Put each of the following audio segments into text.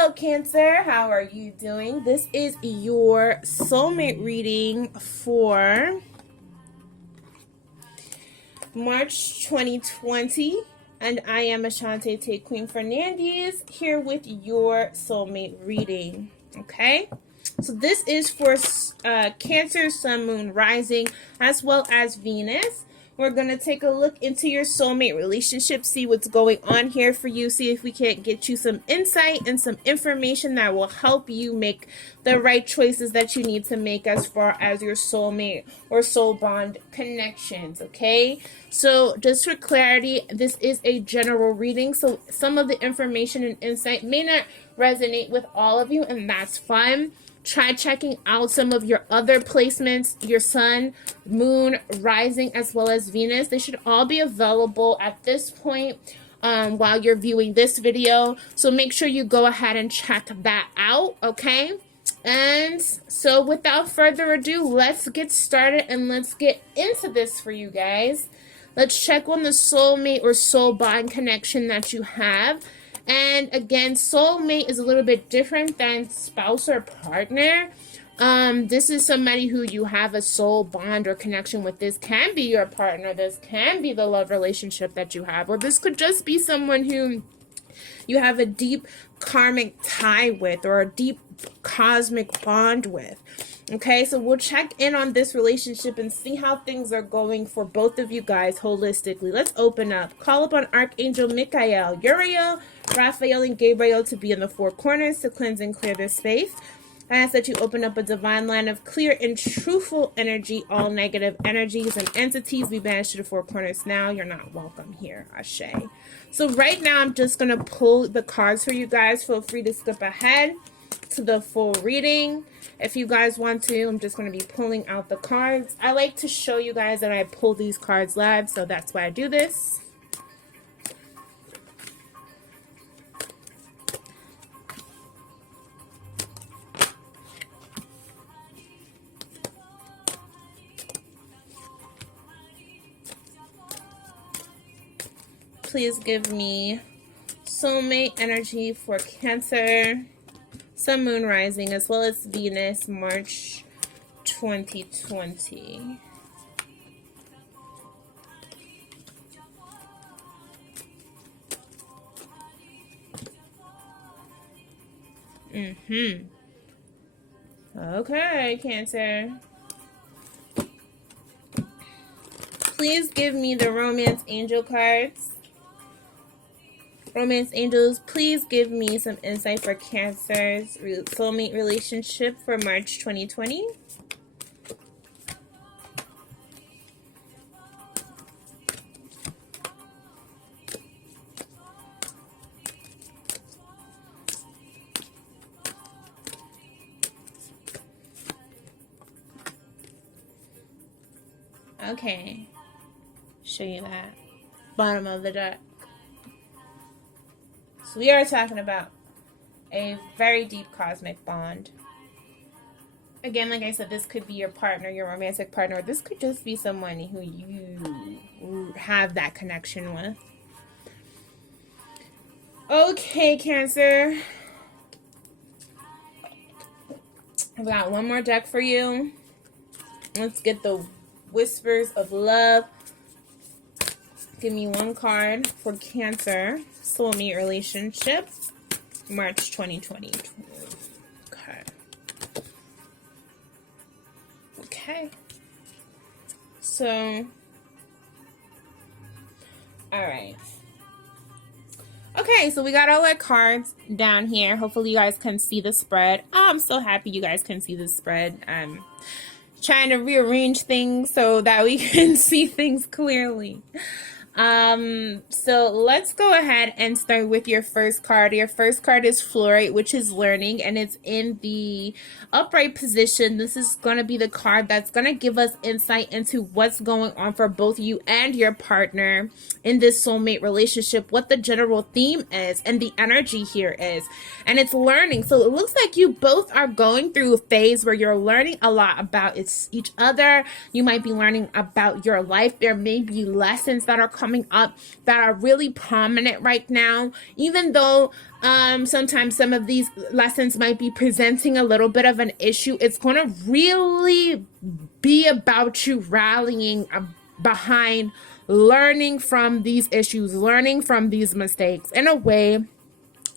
Hello, Cancer. How are you doing? This is your soulmate reading for March 2020. And I am Ashanté Fernandes here with your soulmate reading. Okay? So this is for Cancer, Sun, Moon, Rising, as well as Venus. We're going to take a look into your soulmate relationship, see what's going on here for you, see if we can't get you some insight and some information that will help you make the right choices that you need to make as far as your soulmate or soul bond connections, okay? So just for clarity, this is a general reading, so some of the information and insight may not resonate with all of you, and that's fine. Try checking out some of your other placements, your sun, moon, rising, as well as Venus. They should all be available at this point while you're viewing this video. So make sure you go ahead and check that out, okay? And so without further ado, let's get started and let's get into this for you guys. Let's check on the soulmate or soul bond connection that you have. And again, soulmate is a little bit different than spouse or partner. This is somebody who you have a soul bond or connection with. This can be your partner. This can be the love relationship that you have. Or this could just be someone who you have a deep karmic tie with or a deep cosmic bond with. Okay, so we'll check in on this relationship and see how things are going for both of you guys holistically. Let's open up. Call upon Archangel Michael, Uriel, Raphael, and Gabriel to be in the four corners to cleanse and clear this space. I ask that you open up a divine line of clear and truthful energy. All negative energies and entities be banished to the four corners now. You're not welcome here, Ashe. So right now, I'm just going to pull the cards for you guys. Feel free to skip ahead to the full reading. If you guys want to, I'm just going to be pulling out the cards. I like to show you guys that I pull these cards live, so that's why I do this. Please give me soulmate energy for Cancer, Sun, Moon, Rising, as well as Venus, March 2020. Okay, Cancer. Please give me the Romance Angel cards. Romance Angels, please give me some insight for Cancer's soulmate relationship for March 2020. Okay, show you that. Bottom of the deck. So we are talking about a very deep cosmic bond. Again, like I said, this could be your partner, your romantic partner. This could just be someone who you have that connection with. Okay, Cancer. I've got one more deck for you. Let's get the Whispers of Love. Give me one card for Cancer, soulmate relationship, March 2020. Okay. Okay. So, all right. Okay, so we got all our cards down here. Hopefully you guys can see the spread. Oh, I'm so happy you guys can see the spread. I'm trying to rearrange things so that we can see things clearly. So let's go ahead and start with your first card. Your first card is Fluorite, which is learning, and it's in the upright position. This is going to be the card that's going to give us insight into what's going on for both you and your partner in this soulmate relationship, what the general theme is and the energy here is. And it's learning. So it looks like you both are going through a phase where you're learning a lot about each other. You might be learning about your life. There may be lessons that are coming coming up that are really prominent right now, even though sometimes some of these lessons might be presenting a little bit of an issue. It's going to really be about you rallying behind learning from these issues, learning from these mistakes in a way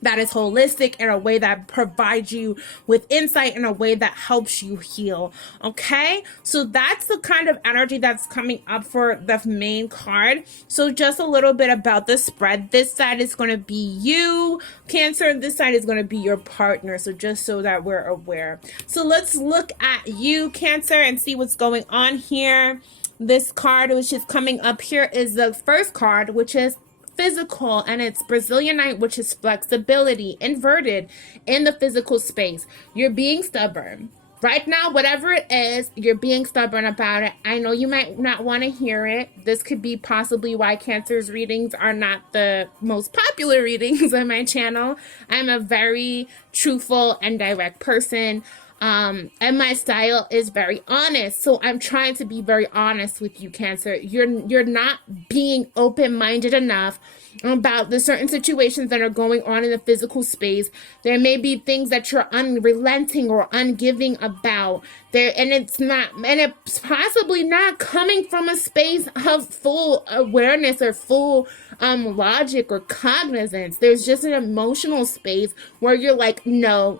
that is holistic, in a way that provides you with insight, in a way that helps you heal. Okay, so that's the kind of energy that's coming up for the main card. So just a little bit about the spread. This side is going to be you, Cancer. This side is going to be your partner. So just so that we're aware. So let's look at you, Cancer, and see what's going on here. This card, which is coming up here, is the first card, which is physical, and it's Brazilianite, which is flexibility, inverted in the physical space. You're being stubborn. Right now, whatever it is, you're being stubborn about it. I know you might not want to hear it. This could be possibly why Cancer's readings are not the most popular readings on my channel. I'm a very truthful and direct person. And my style is very honest. So I'm trying to be very honest with you, Cancer. You're not being open-minded enough about the certain situations that are going on in the physical space. There may be things that you're unrelenting or ungiving about there, and it's possibly not coming from a space of full awareness or full logic or cognizance. There's just an emotional space where you're like, no,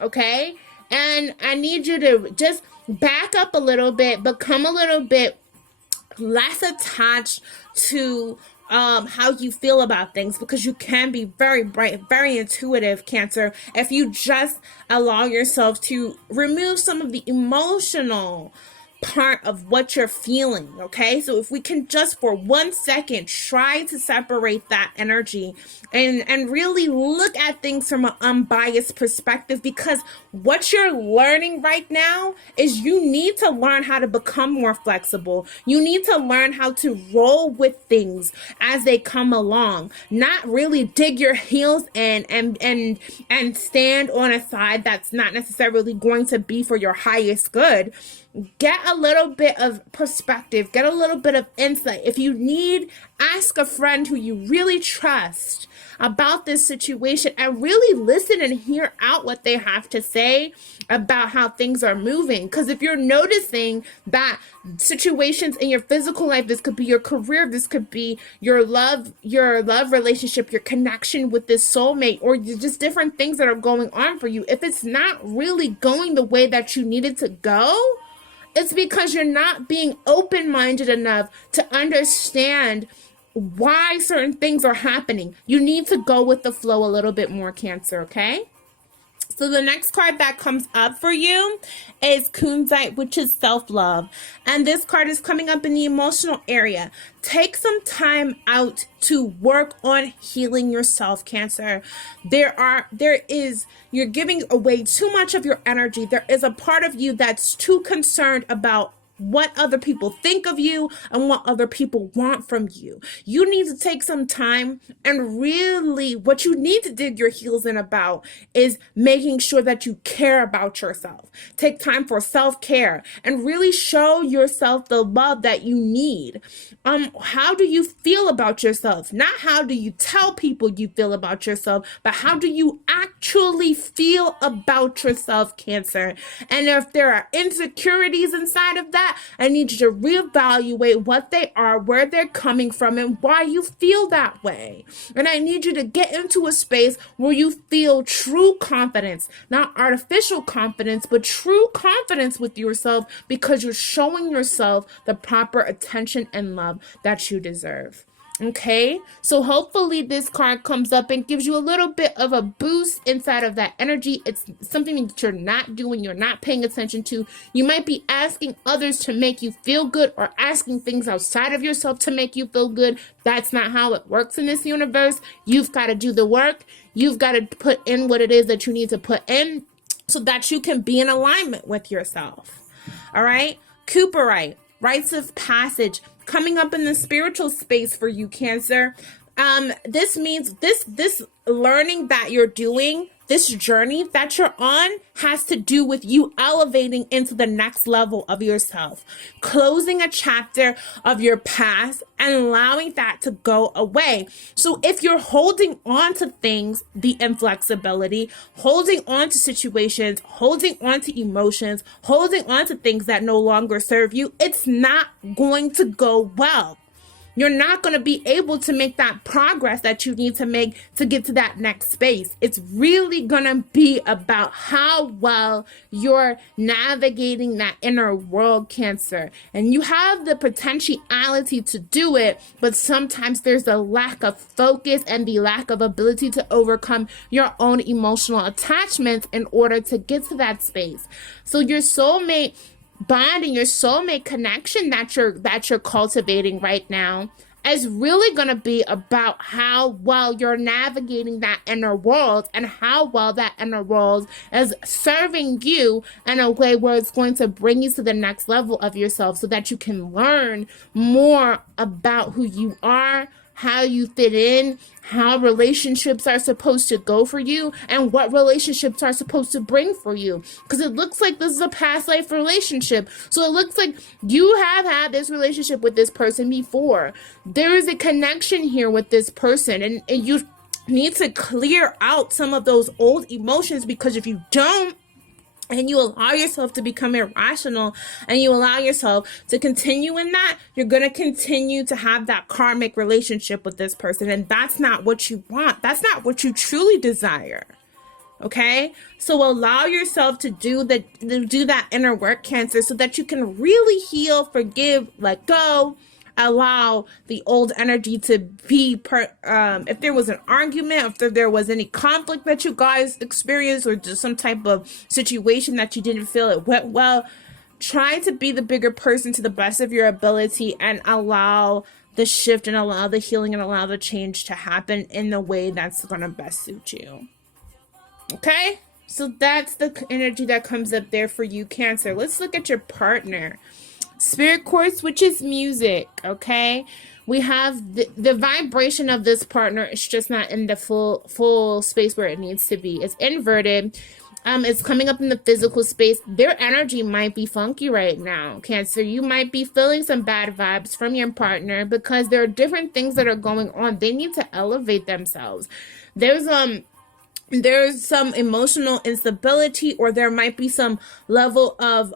okay? And I need you to just back up a little bit, become a little bit less attached to how you feel about things, because you can be very bright, very intuitive, Cancer, if you just allow yourself to remove some of the emotional part of what you're feeling. Okay, so if we can just for 1 second try to separate that energy and really look at things from an unbiased perspective, because what you're learning right now is you need to learn how to become more flexible. You need to learn how to roll with things as they come along, not really dig your heels in and stand on a side that's not necessarily going to be for your highest good. Get a little bit of perspective, get a little bit of insight. If you need, ask a friend who you really trust about this situation and really listen and hear out what they have to say about how things are moving. Because if you're noticing that situations in your physical life, this could be your career, this could be your love relationship, your connection with this soulmate, or just different things that are going on for you. If it's not really going the way that you need it to go, it's because you're not being open-minded enough to understand why certain things are happening. You need to go with the flow a little bit more, Cancer, okay? So the next card that comes up for you is Kunzite, which is self-love. And this card is coming up in the emotional area. Take some time out to work on healing yourself, Cancer. You're giving away too much of your energy. There is a part of you that's too concerned about what other people think of you and what other people want from you. You need to take some time, and really what you need to dig your heels in about is making sure that you care about yourself. Take time for self-care and really show yourself the love that you need. How do you feel about yourself? Not how do you tell people you feel about yourself, but how do you actually feel about yourself, Cancer? And if there are insecurities inside of that, I need you to reevaluate what they are, where they're coming from, and why you feel that way. And I need you to get into a space where you feel true confidence, not artificial confidence, but true confidence with yourself, because you're showing yourself the proper attention and love that you deserve. Okay, so hopefully this card comes up and gives you a little bit of a boost inside of that energy. It's something that you're not doing, you're not paying attention to. You might be asking others to make you feel good, or asking things outside of yourself to make you feel good. That's not how it works in this universe. You've got to do the work. You've got to put in what it is that you need to put in so that you can be in alignment with yourself. All right, Cooperite, rites of passage, coming up in the spiritual space for you, Cancer. This means this learning that you're doing this journey that you're on has to do with you elevating into the next level of yourself, closing a chapter of your past and allowing that to go away. So if you're holding on to things, the inflexibility, holding on to situations, holding on to emotions, holding on to things that no longer serve you, it's not going to go well. You're not going to be able to make that progress that you need to make to get to that next space. It's really going to be about how well you're navigating that inner world, Cancer. And you have the potentiality to do it, but sometimes there's a lack of focus and the lack of ability to overcome your own emotional attachments in order to get to that space. So your soulmate bond and your soulmate connection that you're cultivating right now is really going to be about how well you're navigating that inner world and how well that inner world is serving you in a way where it's going to bring you to the next level of yourself so that you can learn more about who you are, how you fit in, how relationships are supposed to go for you, and what relationships are supposed to bring for you. Because it looks like this is a past life relationship. So it looks like you have had this relationship with this person before. There is a connection here with this person, and you need to clear out some of those old emotions, because if you don't, and you allow yourself to become irrational and you allow yourself to continue in that, you're going to continue to have that karmic relationship with this person. And that's not what you want. That's not what you truly desire. Okay? So allow yourself to do that inner work, Cancer, so that you can really heal, forgive, let go. Allow the old energy to be if there was an argument, if there was any conflict that you guys experienced, or just some type of situation that you didn't feel it went well, try to be the bigger person to the best of your ability and allow the shift and allow the healing and allow the change to happen in the way that's going to best suit you. Okay? So that's the energy that comes up there for you, Cancer. Let's look at your partner. Spirit quartz, which is music, okay? We have the vibration of this partner is just not in the full space where it needs to be. It's inverted. It's coming up in the physical space. Their energy might be funky right now, Cancer. You might be feeling some bad vibes from your partner because there are different things that are going on. They need to elevate themselves. There's some emotional instability, or there might be some level of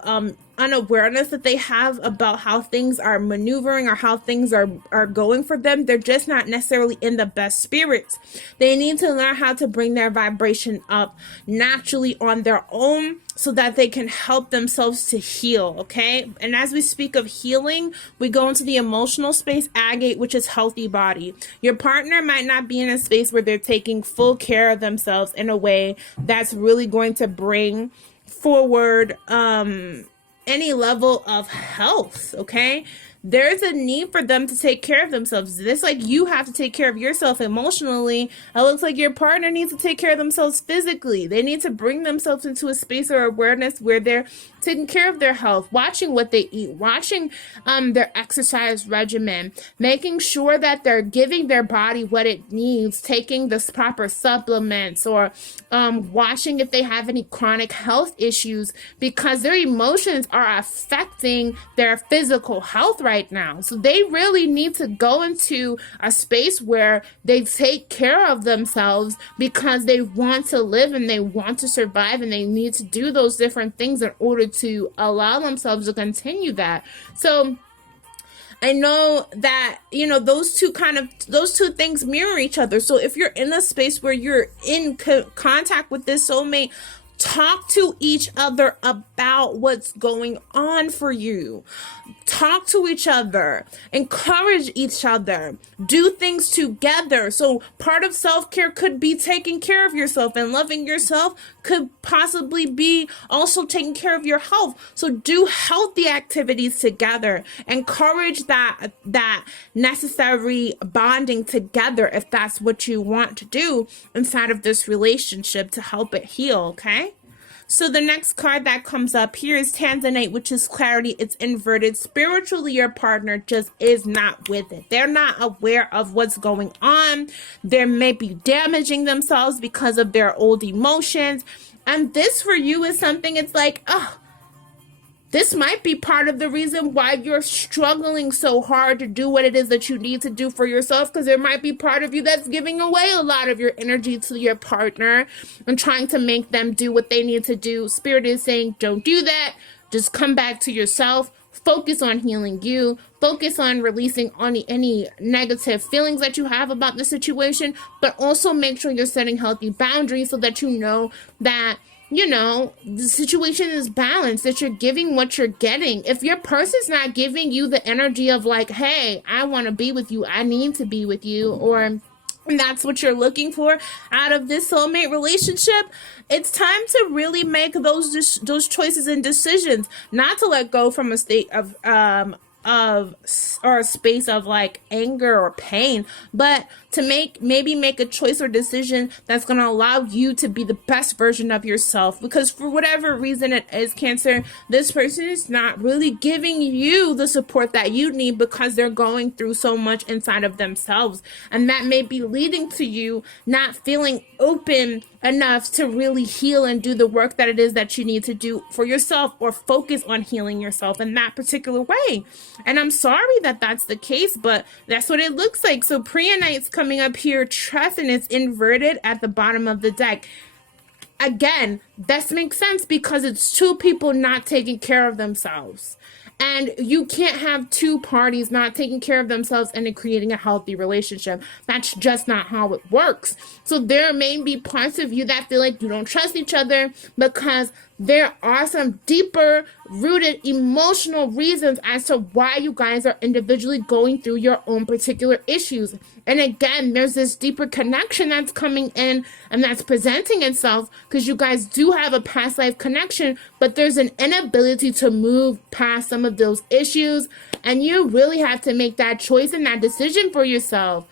unawareness that they have about how things are maneuvering or how things are going for them. They're just not necessarily in the best spirits. They need to learn how to bring their vibration up naturally on their own so that they can help themselves to heal, okay? And as we speak of healing, we go into the emotional space, agate, which is healthy body. Your partner might not be in a space where they're taking full care of themselves in a way that's really going to bring forward any level of health, okay? There's a need for them to take care of themselves. Just like you have to take care of yourself emotionally, it looks like your partner needs to take care of themselves physically. They need to bring themselves into a space or awareness where they're taking care of their health, watching what they eat, watching their exercise regimen, making sure that they're giving their body what it needs, taking the proper supplements, or watching if they have any chronic health issues, because their emotions are affecting their physical health right now. So they really need to go into a space where they take care of themselves because they want to live and they want to survive, and they need to do those different things in order to allow themselves to continue that. So I know that, those two things mirror each other. So if you're in a space where you're in contact with this soulmate, talk to each other about what's going on for you. Talk to each other. Encourage each other. Do things together. So part of self-care could be taking care of yourself, and loving yourself could possibly be also taking care of your health. So do healthy activities together. Encourage that necessary bonding together if that's what you want to do inside of this relationship to help it heal, okay? So the next card that comes up here is Tanzanite, which is clarity. It's inverted. Spiritually, your partner just is not with it. They're not aware of what's going on. They may be damaging themselves because of their old emotions. And this for you is something, it's like, oh, this might be part of the reason why you're struggling so hard to do what it is that you need to do for yourself, because there might be part of you that's giving away a lot of your energy to your partner and trying to make them do what they need to do. Spirit is saying, don't do that. Just come back to yourself. Focus on healing you. Focus on releasing any negative feelings that you have about the situation, but also make sure you're setting healthy boundaries so that you know that, you know, the situation is balanced, that you're giving what you're getting. If your person's not giving you the energy of like, hey, I want to be with you, I need to be with you, or that's what you're looking for out of this soulmate relationship, it's time to really make those choices and decisions, not to let go from a state of or a space of like anger or pain, but to maybe make a choice or decision that's going to allow you to be the best version of yourself. Because for whatever reason it is, Cancer, this person is not really giving you the support that you need because they're going through so much inside of themselves, and that may be leading to you not feeling open enough to really heal and do the work that it is that you need to do for yourself, or focus on healing yourself in that particular way. And I'm sorry that that's the case, but that's what it looks like. So Preonite's coming up here, trust, and it's inverted at the bottom of the deck. Again, this makes sense because it's two people not taking care of themselves. And you can't have two parties not taking care of themselves and creating a healthy relationship. That's just not how it works. So there may be parts of you that feel like you don't trust each other because there are some deeper rooted emotional reasons as to why you guys are individually going through your own particular issues. And again, there's this deeper connection that's coming in and that's presenting itself because you guys do have a past life connection, but there's an inability to move past some of those issues. And you really have to make that choice and that decision for yourself.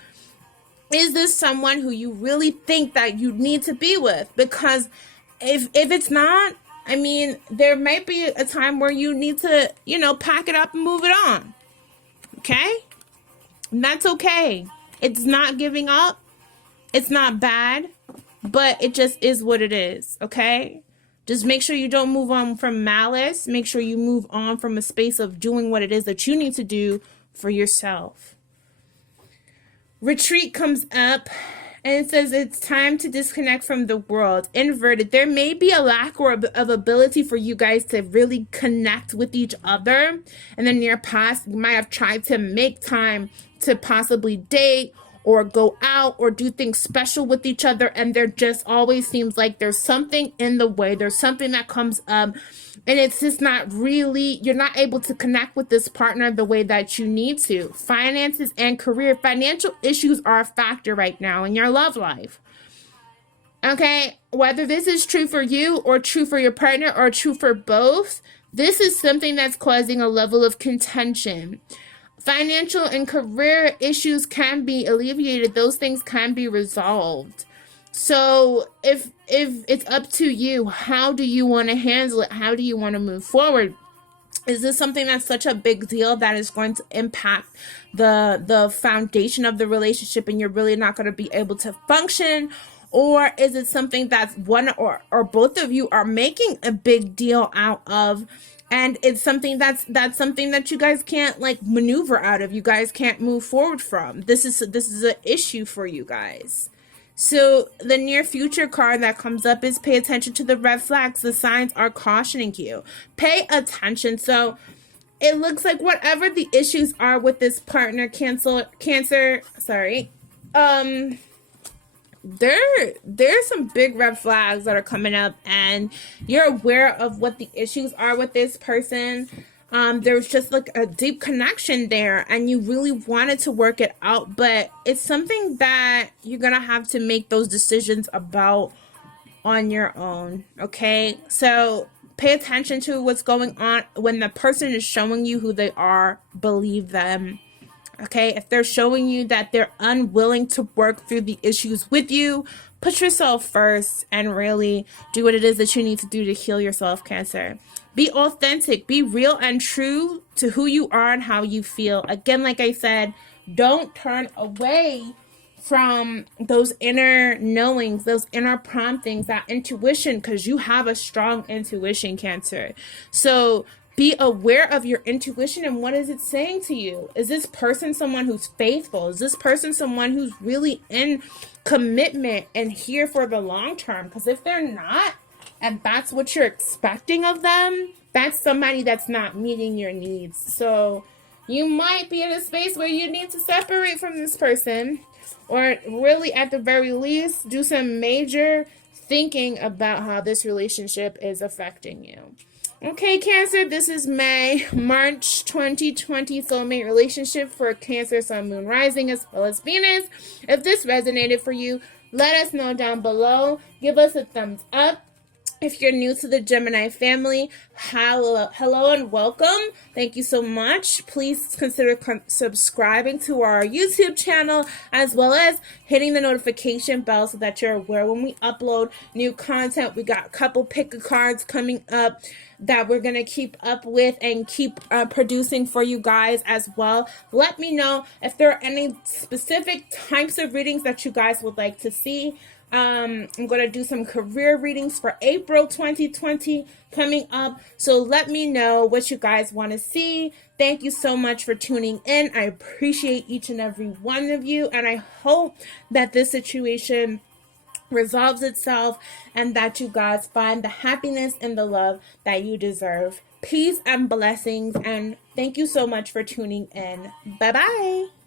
Is this someone who you really think that you need to be with? Because if it's not, I mean, there might be a time where you need to, you know, pack it up and move it on. Okay? And that's okay. It's not giving up. It's not bad, but it just is what it is. Okay? Just make sure you don't move on from malice. Make sure you move on from a space of doing what it is that you need to do for yourself. Retreat comes up. And it says it's time to disconnect from the world. Inverted. There may be a lack of ability for you guys to really connect with each other. In the near past, you might have tried to make time to possibly date or go out or do things special with each other. And there just always seems like there's something in the way. There's something that comes up. And it's just not really, you're not able to connect with this partner the way that you need to. Finances and career. Financial issues are a factor right now in your love life. Okay, whether this is true for you or true for your partner or true for both, this is something that's causing a level of contention. Financial and career issues can be alleviated. Those things can be resolved. So if it's up to you, how do you want to handle it? How do you want to move forward? Is this something that's such a big deal that is going to impact the foundation of the relationship and you're really not going to be able to function? Or is it something that's one or both of you are making a big deal out of, and it's something that's something that you guys can't like maneuver out of, you guys can't move forward from? This is an issue for you guys. So the near future card that comes up is pay attention to the red flags. The signs are cautioning you. Pay attention. So it looks like whatever the issues are with this partner, Cancer, there's some big red flags that are coming up, and you're aware of what the issues are with this person. There's just like a deep connection there and you really wanted to work it out, but it's something that you're gonna have to make those decisions about on your own. Okay, so pay attention to what's going on. When the person is showing you who they are, believe them. Okay, if they're showing you that they're unwilling to work through the issues with you, put yourself first and really do what it is that you need to do to heal yourself, Cancer. Be authentic, be real and true to who you are and how you feel. Again, like I said, don't turn away from those inner knowings, those inner promptings, that intuition, because you have a strong intuition, Cancer. So be aware of your intuition and what is it saying to you? Is this person someone who's faithful? Is this person someone who's really in commitment and here for the long term? Because if they're not, and that's what you're expecting of them, that's somebody that's not meeting your needs. So you might be in a space where you need to separate from this person, or really at the very least do some major thinking about how this relationship is affecting you. Okay, Cancer, this is March 2020 soulmate relationship for Cancer, Sun, Moon, Rising, as well as Venus. If this resonated for you, let us know down below. Give us a thumbs up. If you're new to the Gemini family, hello and welcome. Thank you so much. Please consider subscribing to our YouTube channel, as well as hitting the notification bell so that you're aware when we upload new content. We got a couple pick a cards coming up that we're going to keep up with and keep producing for you guys as well. Let me know if there are any specific types of readings that you guys would like to see. I'm going to do some career readings for April 2020 coming up. So let me know what you guys want to see. Thank you so much for tuning in. I appreciate each and every one of you. And I hope that this situation resolves itself and that you guys find the happiness and the love that you deserve. Peace and blessings. And thank you so much for tuning in. Bye-bye.